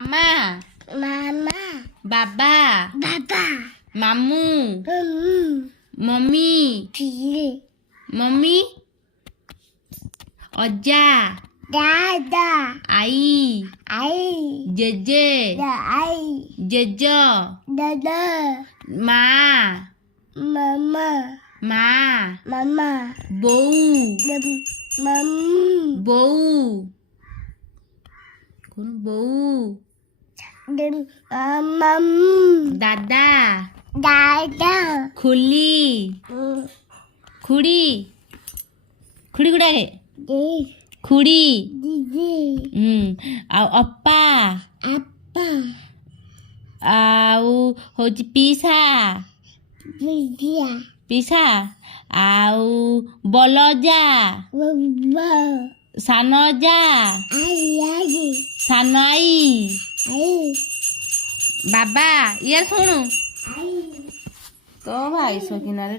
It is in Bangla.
মা মামা বাবা বাবা মামু মাম্মি মম্মি মম্মি অজা দাদা I I JJ I jazz দাদা মা মামা মা মামা বউ মাম বউ কোন বউ মাম দাদা দাদা খুলি খুড়ি খুড়ি গুড়াকে খুড়ি দিদি ଆଉ ଅପା ଆପା ଆଉ ହଉଛି ପିସା ବିଦିଆ ପିସା ଆଉ ବଲଜା ବାବା ସାନ ଅଜା ଆଇ ସାନ ଆଈ ଆଇ ବାବା ଇଏ ଶୁଣୁ ଆଇ ତୋ ଭାଇ ସକିନାରେ